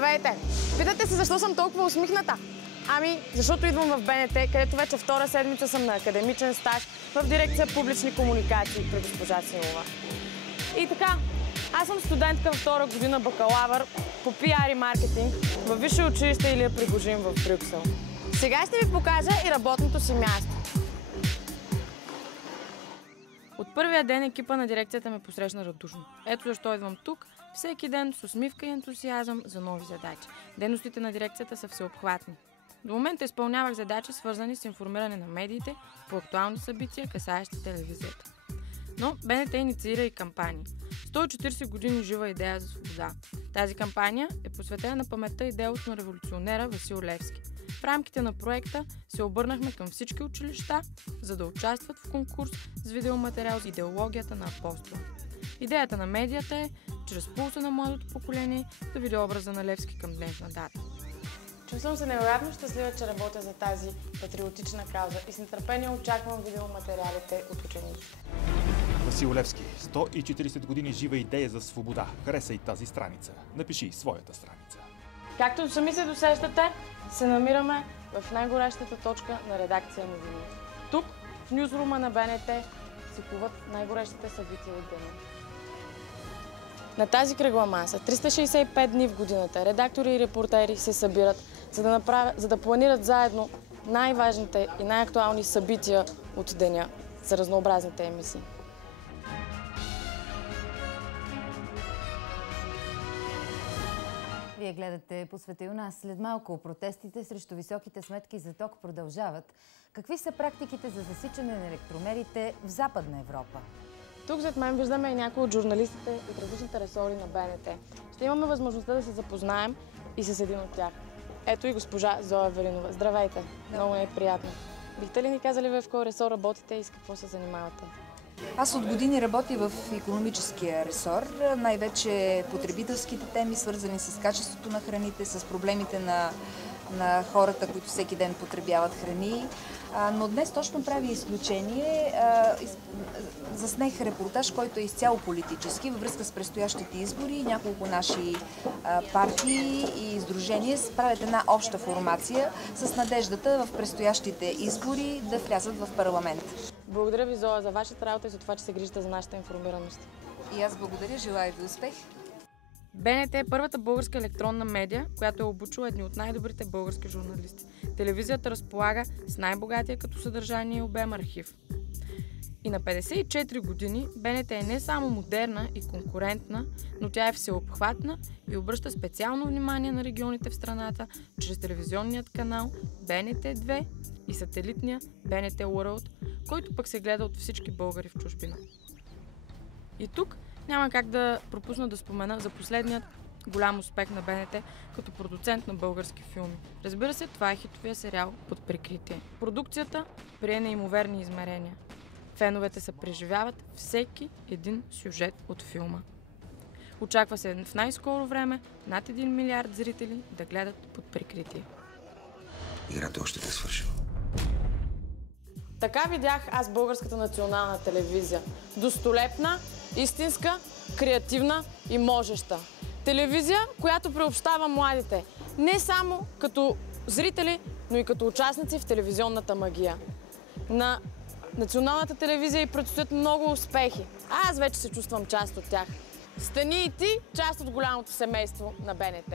Здравейте! Питате се защо съм толкова усмихната? Ами, защото идвам в БНТ, където вече втора седмица съм на академичен стаж в дирекция публични комуникации при госпожа Симова. И така, аз съм студентка втора година бакалавър по пиар и маркетинг във Висше училище Илия Пригожин в Брюксел. Сега ще ви покажа и работното си място. От първия ден екипа на дирекцията ме посрещна радушно. Ето защо идвам тук всеки ден с усмивка и ентусиазъм за нови задачи. Дейностите на дирекцията са всеобхватни. До момента изпълнявах задачи, свързани с информиране на медиите по актуални събития, касаещи телевизията. Но БНТ инициира и кампании. 140 години жива идея за свобода. Тази кампания е посветена на паметта и делото на революционера Васил Левски. В рамките на проекта се обърнахме към всички училища, за да участват в конкурс с видеоматериал за идеологията на Апостола. Идеята на медията е, чрез пулса на младото поколение, да види образа на Левски към днешна дата. Чувствам се невероятно щастлива, че работя за тази патриотична кауза и с нетърпение очаквам видеоматериалите от учениците. Васил Левски, 140 години жива идея за свобода. Харесай тази страница. Напиши своята страница. Както сами се досещате, се намираме в най-горещата точка на редакция новини. Тук, в нюзрума на БНТ, се куват най-горещите събития от деня. На тази кръгла маса, 365 дни в годината, редактори и репортери се събират, за да планират заедно най-важните и най-актуални събития от деня за разнообразните емисии. Вие гледате Посвети у нас. След малко протестите срещу високите сметки за ток продължават. Какви са практиките за засичане на електромерите в Западна Европа? Тук зад мен виждаме и някои от журналистите от различните ресори на БНТ. Ще имаме възможността да се запознаем и с един от тях. Ето и госпожа Зоя Велинова. Здравейте! Много е приятно. Бихте ли ни казали в кой ресор работите и с какво се занимавате? Аз от години работя в икономическия ресор, най-вече потребителските теми, свързани с качеството на храните, с проблемите на хората, които всеки ден потребяват храни. Но днес точно прави изключение. Заснех репортаж, който е изцяло политически, във връзка с предстоящите избори. Няколко наши партии и издружения правят една обща формация с надеждата в предстоящите избори да влязат в парламент. Благодаря ви, Зоя, за вашата работа и за това, че се грижите за нашата информираност. И аз благодаря, желая ви успех. БНТ е първата българска електронна медия, която е обучила едни от най-добрите български журналисти. Телевизията разполага с най-богатия като съдържание и обем архив. И на 54 години БНТ е не само модерна и конкурентна, но тя е всеобхватна и обръща специално внимание на регионите в страната чрез телевизионният канал БНТ2 и сателитния БНТ World, който пък се гледа от всички българи в чужбина. И тук няма как да пропусна да спомена за последният голям успех на БНТ като продуцент на български филми. Разбира се, това е хитовия сериал Под прикритие. Продукцията прие неимоверни измерения. Феновете се преживяват всеки един сюжет от филма. Очаква се в най-скоро време над 1 милиард зрители да гледат Под прикритие. Играта още не е свършила. Така видях аз българската национална телевизия. Достолепна, истинска, креативна и можеща. Телевизия, която приобщава младите. Не само като зрители, но и като участници в телевизионната магия. На националната телевизия и предстоят много успехи. А аз вече се чувствам част от тях. Стани и ти част от голямото семейство на БНТ.